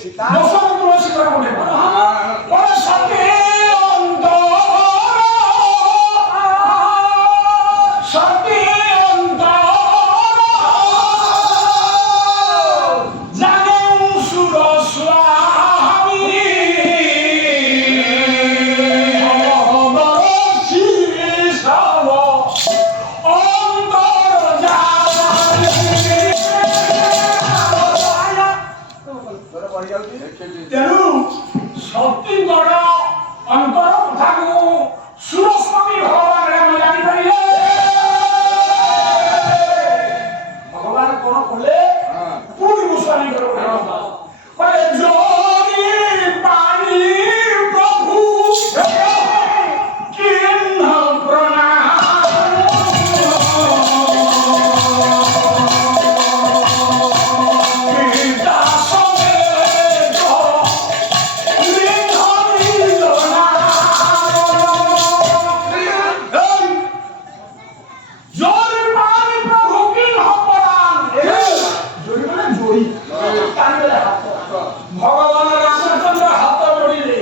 দশম তুলসী করে বলে ওরে সত্যি অন্তর সত্যি অন্তর জানে সুর স্বামী ତେଣୁ ସତୀ ବଡ଼ ଅନ୍ତର କଥାକୁ ସୁରସ୍ୱାମୀ ଭଗବାନ ରାମ ଜାଣିପାରିଲେ। ଭଗବାନ କଣ କଲେ ପୁଣି ଗୋସ୍ୱାମୀଙ୍କର କହିଲେ ଜରି ପାଣି ପ୍ରଭୁ ଚିହ୍ନ ପ୍ରଣାମ ভগবান রামচন্দ্র হাত ধরিলে